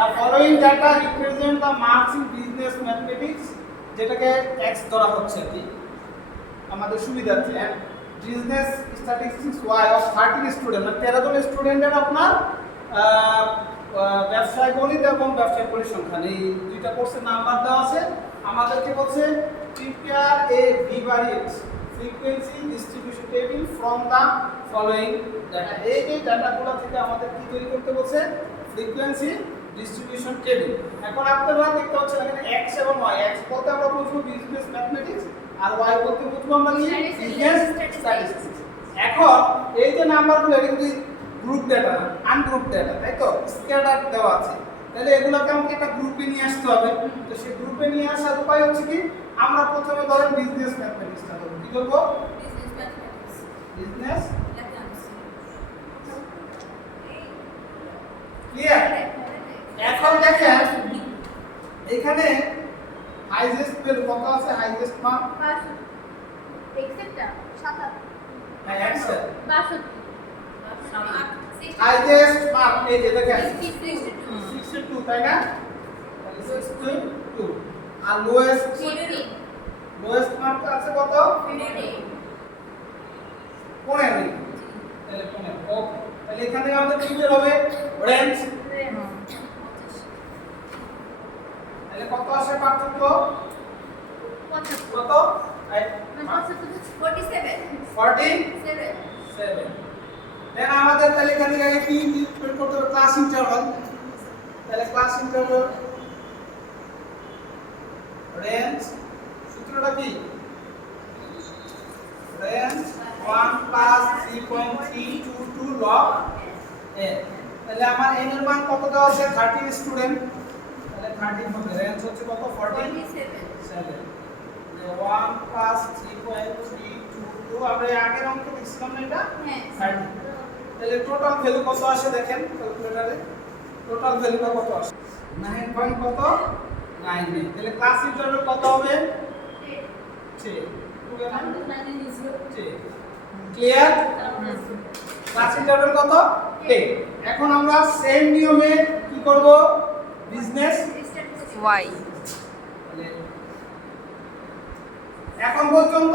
The following data represent the marks in business mathematics, যেটাকে x ধরা হচ্ছে আর কি আমাদের সুবিধার্থে। Business statistics y of 13 student, মানে 13 জন স্টুডেন্টের আপনার ব্যবসায় গণিত এবং ব্যবসায় পরিসংখ্যান এই দুইটা কোর্সের নাম্বার দেওয়া আছে। আমাদেরকে বলছে prepare a bivariate frequency distribution table from the following data. এই যে ডাটাগুলো থেকে আমাদের কি তৈরি করতে বলছে? Frequency distribution table. এখন আপনারা দেখতে পাচ্ছেন এখানে x এবং y। x বলতে আমরা বুঝবো বিজনেস ম্যাথমেটিক্স, আর y বলতে বুঝবো আমরা কি? Business statistics. এখন এই যে নাম্বারগুলো এটা কিন্তু গ্রুপ ডেটা না, আনগ্রুপ ডেটা, তাই তো? স্ক্যাটার দেওয়া আছে, তাহলে এগুলোকে আমাকে একটা গ্রুপে নিয়ে আসতে হবে। তো সেই গ্রুপে নিয়ে আসার উপায় হচ্ছে কি? আমরা প্রথমে ধরেন বিজনেস ম্যাথমেটিক্সটা করব। কি করব? Business mathematics. Business mathematics. Clear? এখন দেখেন এখানে হাইয়েস্ট ভ্যালু কত আছে? হাইয়েস্ট মান এক্সেটটা 57 হ্যাঁ এক্সেল 62 হাইয়েস্ট মান এই যে দেখেন 62 62, তাই না? 62 আর লোয়েস্ট মান আছে কত? 15। তাহলে 15 ওকে। তাহলে এখানে আমাদের কি বের হবে? রেঞ্জ। তাহলে কত আসে পার্থক্য? কত? 47 47। দেন আমাদের তাহলে এখানে আগে কি বের করতে হবে? Class interval. তাহলে ক্লাস ইন্টারভাল রেঞ্জ সূত্রটা কি? Range 1 plus 3.322 log n। তাহলে আমার n এর মান কত দেওয়া আছে? 13 স্টুডেন্ট, তাহলে 13 হবে। রেঞ্জ হচ্ছে কত? 47। 1 প্লাস 3.322 আমরা আগের অঙ্কে দেখছিলাম না এটা? হ্যাঁ 30। তাহলে টোটাল ভ্যালু কত আসে দেখেন ক্যালকুলেটরে? টোটাল ভ্যালুটা কত আসে? 9 পয়েন্ট কত? 9। তাহলে ক্লাস ইন্টারভাল কত হবে? 10। ক্লিয়ার? ক্লাস ইন্টারভাল কত? 10। এখন আমরা সেম নিয়মে কি করব? বিজনেস y এখন পর্যন্ত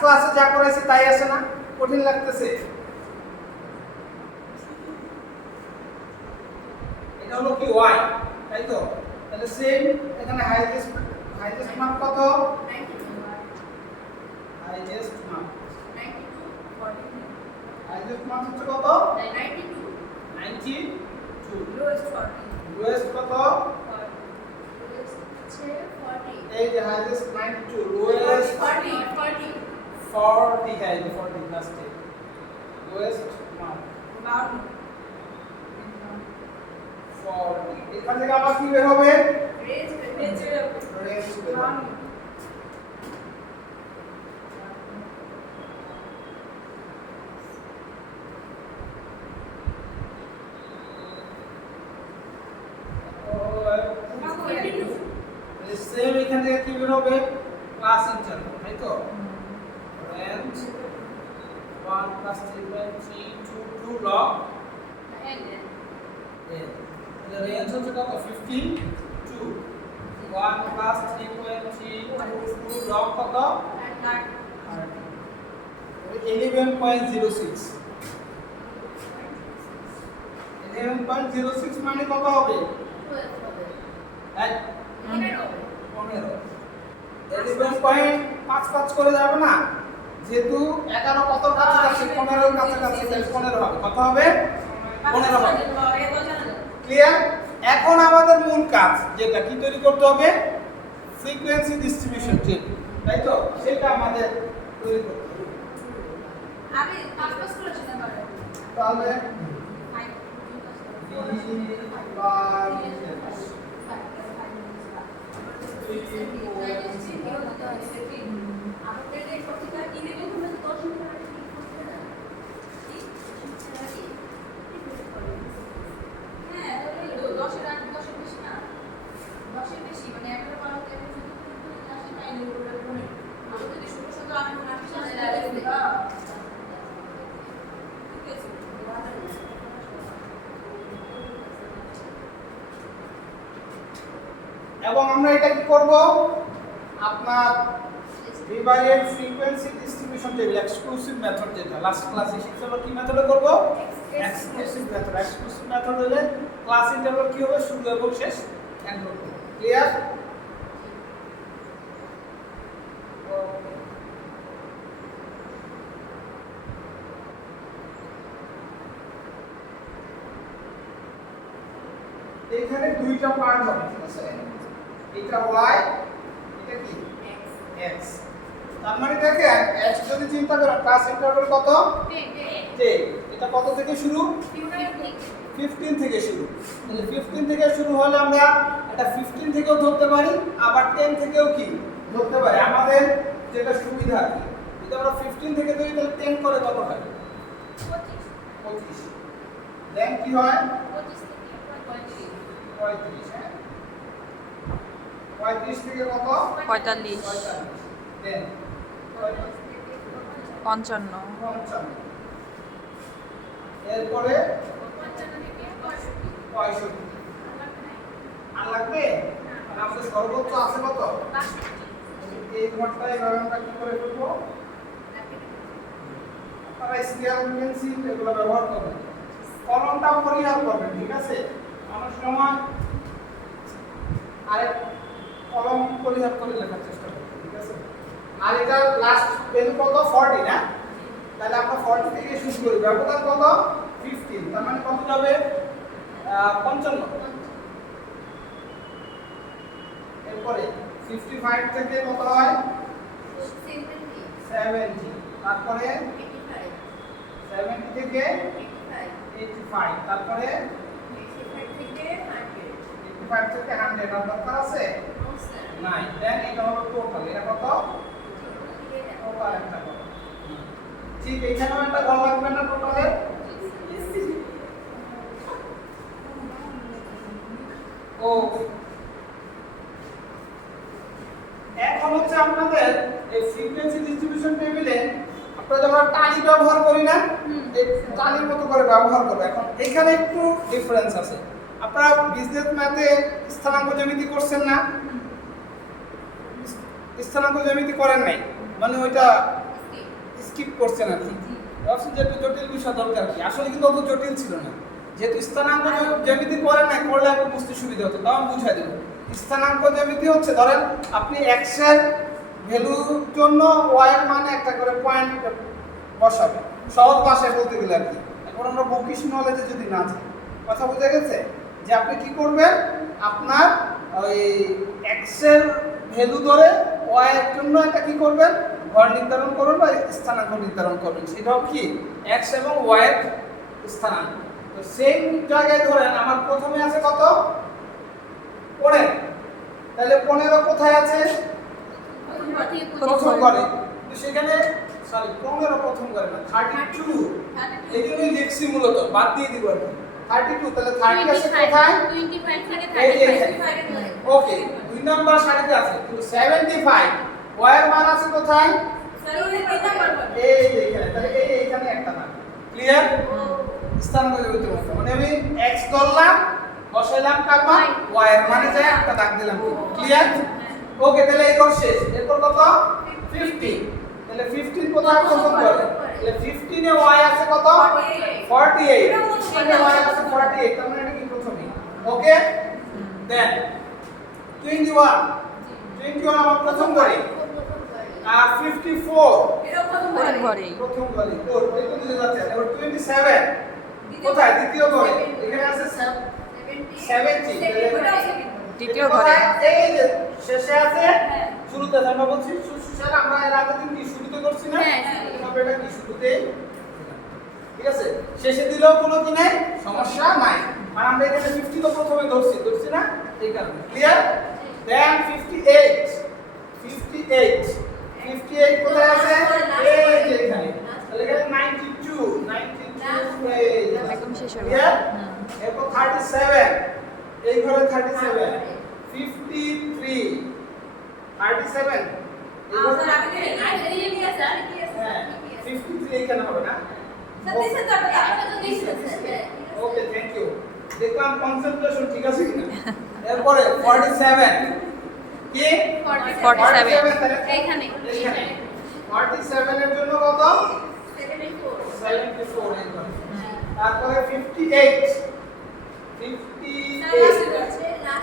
ক্লাসে যা করেছি তাই আছে না? কঠিন লাগতেছে? এটা হলো কি y, তাই তো? তাহলে সেম এখানে হাইয়েস্ট মান কত? হাইয়েস্ট মান হচ্ছে কত? 92। লোয়েস্ট কত? এই যে হাইয়েস্ট 92, লোয়েস্ট 40 है, 40 लास्ट लोएस्ट मान 40। এখান থেকে আবার কি বের হবে? রেঞ্জ বের হবে। সেম এখান থেকে কি বের হবে? ক্লাস ইন্টারভাল, তাই তো? Range 1 plus 3.322 log n। তাহলে রেঞ্জ হচ্ছে কত? 52। 1 প্লাস 3.322 log কত? 11.06। 11.06 মানে কত হবে? 11.55 করে যাবে না, যেহেতু 11 কত কাছাকাছি? 15 এর কাছাকাছি, তাহলে 15 হবে। কত হবে? 15 হবে। ক্লিয়ার? এখন আমাদের মূল কাজ যেটা কি তৈরি করতে হবে? ফ্রিকোয়েন্সি ডিস্ট্রিবিউশন টেবিল, তাই তো? সেটা আমাদের তৈরি করতে হবে। আমি পাস করেছি না পারে তাহলে এবং আমরা এটা কি করব আপনার bivariate frequency distribution table exclusive method যেটা লাস্ট ক্লাসে শিখছিলাম কি মেথডে করব এক্সক্লুসিভ মেথড এক্সক্লুসিভ মেথড হলে ক্লাস ইন্টারভাল কি হবে শুরু এবং শেষ একদম ক্লিয়ার এখানে দুইটা পার্ট হবে ঠিক আছে এটা y এটা কি x তার মানে দেখেন x যদি চিন্তা করেন ক্লাস ইন্টারভাল কত 10 এটা কত থেকে শুরু 15 থেকে শুরু তাহলে 15 থেকে শুরু হলে আমরা এটা 15 থেকেও ধরতে পারি আবার 10 থেকেও কি ধরতে পারি আমাদের যেটা সুবিধা কি যদি আমরা 15 থেকে ধরি তাহলে 10 করে কত হয় 25 দেন কি হয় 35 হ্যাঁ 35 থেকে কত 45 দেন 55 55 এরপরে 65 আর লাগবে আমাদের সর্বোচ্চ আছে কত এই ঘরটা এভাবে আমরা কি করে ফেলবো আপনারা স্কেল পেন্সিল এগুলো ব্যবহার করবেন কলমটা পরিহার করবেন ঠিক আছে অনেক সময় আরে কলম পরিহার করে লেখার চেষ্টা করবেন ঠিক আছে আর এটা লাস্ট ভ্যালু কত 40 না তাহলে আমরা 40 থেকে শুরু করি ব্যবধান কত 15 তার মানে কত যাবে 55 এরপরে 55 থেকে কত হয় 70 তারপরে 70 থেকে 85 তারপরে 85 থেকে 100 আর দরকার আছে নাই দেন এটা হলো টোটাল এটা কত টোটাল একটা কত ঠিক এখানেও একটা ঘর লাগবে না টোটালে ও এখন হচ্ছে আপনাদের এই ফ্রিকোয়েন্সি ডিস্ট্রিবিউশন টেবিলে আপনারা যখন টালি ব্যবহার করি না এই টালির মতো করে ব্যবহার করবে এখন এখানে একটু ডিফারেন্স আছে আপনারা বিজনেস ম্যাথে স্থানাঙ্ক জ্যামিতি করছেন না স্থানাঙ্ক জ্যামিতি করেন নাই মানে ওইটা স্কিপ করছেন আর কি ভাবছেন যে একটু জটিল বিষয় দরকার কি আসলে কিন্তু অত জটিল ছিল না যেহেতু স্থানাঙ্ক জ্যামিতি করেন নাই করলে একটু বুঝতে সুবিধা হতো তাও আমি বুঝাই দেব স্থানাঙ্ক জ্যামিতি হচ্ছে ধরেন আপনি x এর ভ্যালুর জন্য y এর মানে একটা করে পয়েন্ট বসাবেন সহজ ভাষায় বলতে গেলে আর কি এখন আমরা বকিশ নলেজে যদি না যাই কথা বোঝা গেছে যে আপনি কি করবেন আপনার ওই x এর ভ্যালু ধরে y এর জন্য একটা কি করবেন ঘর নির্ধারণ করবেন বা স্থানাঙ্ক নির্ধারণ করবেন সেটাও কি x এবং y এর স্থানাঙ্ক তো সেই জায়গায় ধরেন আমার প্রথমে আছে কত 15 তাহলে 15 কোথায় আছে প্রথম ঘরে তো সেখানে সরি 15 প্রথম ঘরে না 32 এই জন্যই লিখছি মূলত বাদ দিয়ে দিব আর কি 32 তাহলে 30 আছে কোথায় 25 থেকে এই যে 35 ওকে দুই নাম্বার সারিতে আছে কিন্তু 75 y এর মান আছে কোথায় এই যে এখানে তাহলে এইখানে একটা মান ক্লিয়ার স্থানাঙ্ক জ্যামিতি মানে আমি x ধরলাম বসাইলাম কার মান y এর মানে যায় একটা দাগ দিলাম ক্লিয়ার ওকে তাহলে এই কোর্স শেষ এরপর কত 50 তাহলে 15 কোথায় প্রথম করে তাহলে 15 এ y আছে কত 48 15 এ y আছে 48 তার মানে এটা কি প্রথমে ওকে দেন 21 আমার প্রথম করে আর 54 এটা প্রথম ঘরে প্রথম করে তোর ওই তো দিতে যাচ্ছে এবার 27 কোথায় দ্বিতীয় ঘরে এখানে আছে 70 দ্বিতীয় ঘরে এই যে শেষে আছে শুরুতে আমরা বলছি স্যার আমরা এর আগের দিন কি শুরুতে করছি না তবে এটা কি শুরুতে ঠিক আছে শেষে দিলেও কোনো কি নাই সমস্যা নাই আর আমরা এখানে 50 তো প্রথমে ধরছি না এই কারণে ক্লিয়ার দেন 58 কোথায় আছে এই যে এখানে তাহলে এখানে 92 একদম শেষ হবে ক্লিয়ার এরপর 37 এই ঘরে 37 53 37 এই ঘরে হ্যাঁ 53 এখানে হবে না ওকে থ্যাংক ইউ দেখলাম কনসেন্ট্রেশন ঠিক আছে কিনা এরপরে 47 কি 47 তাহলে এইখানে এইখানে 47 এর জন্য কত 74 74 এইবার তারপরে 58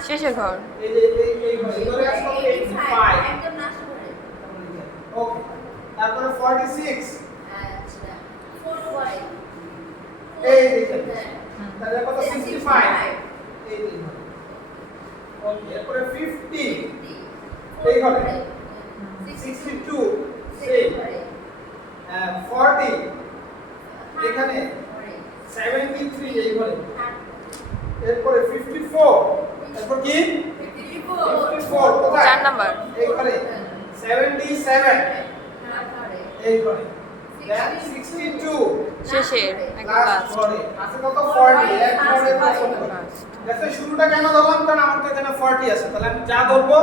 শেষের ঘর এই যে এই ঘরে আছে কত 85 একদম লাস্ট করে ওকে তারপরে 46 আচ্ছা 45 এই দেখেন তাহলে কত 65 এই দিন ওকে এরপরে 50 এই ঘরে 62 সেই 40 এখানে 73 এই ঘরে এরপরে 54 এরপর কি 54 কোথায় 4 নাম্বার এই ঘরে 77 এই ঘরে দেন 62 শেষের একদম লাস্ট লাস্ট ঘরে আছে কত 40 এক ঘরে প্রথম ঘরে দেখো শুরুটা কেন ধরলাম কারণ আমার তো এখানে 40 আছে তাহলে আমি যা ধরবো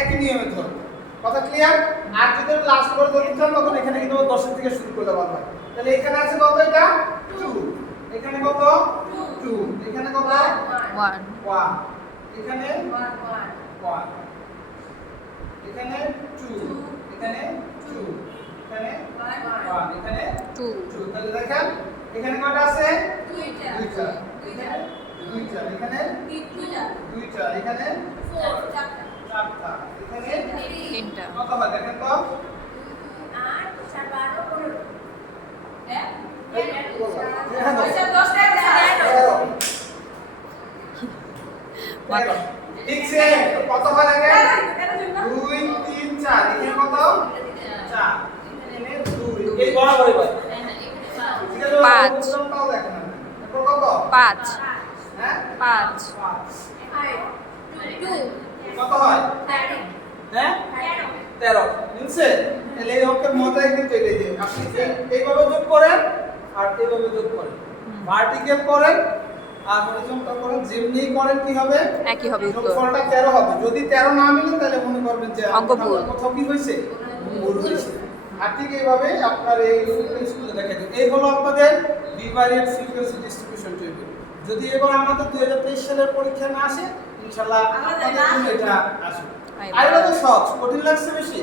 একই নিয়মে ধরবো কথা ক্লিয়ার আর যদি লাস্ট করে ধরতে চান তখন এখানে কিন্তু 10 এর থেকে শুরু করতে পারবেন তাহলে এখানে আছে কত এটা 2 এখানে কত 2 এখানে কত 1 1 এখানে 1 এখানে 2 এখানে 2 এখানে 1 এখানে 2 তাহলে দেখেন এখানে কয়টা আছে দুইটা এখানে দুইটা এখানে দুইটা এখানে চারটা এখানে তিনটা কত হয় দেখেন তো ঠিক আছে কত হয় দেখেন 2 3 4 এখানে কত 4 এখানে 2 এই বরাবরই হয় ঠিক আছে 5 উত্তরটাও দেখেন এরপর কত 5 হ্যাঁ 5 কত হয় হ্যাঁ 13 বুঝছে তাহলে এই অঙ্কের মজাই কিন্তু এটাই যে আপনি এইভাবে যোগ করেন আর এইভাবে যোগ করেন ভার্টিক্যাল করেন আর হরিজন্টাল করেন যেমনি করেন কি হবে একই হবে উত্তর যোগফলটা 13 হবে যদি 13 না মিলে তাহলে মনে করবেন যে অঙ্ক ভুল। কোথাও কি হয়েছে ভুল হয়েছে আর ঠিক এইভাবে আপনার এই স্কুলে দেখা যায় এই হলো আপনাদের বিভারিয়েন্ট ফ্রিকোয়েন্সি ডিস্ট্রিবিউশন টেবিল যদি এবার আমাদের 2023 সালের পরীক্ষা না আসে ইনশাআল্লাহ আপনাদের জন্য এটা আসবে আর এটা তো সহজ কঠিন লাগছে বেশি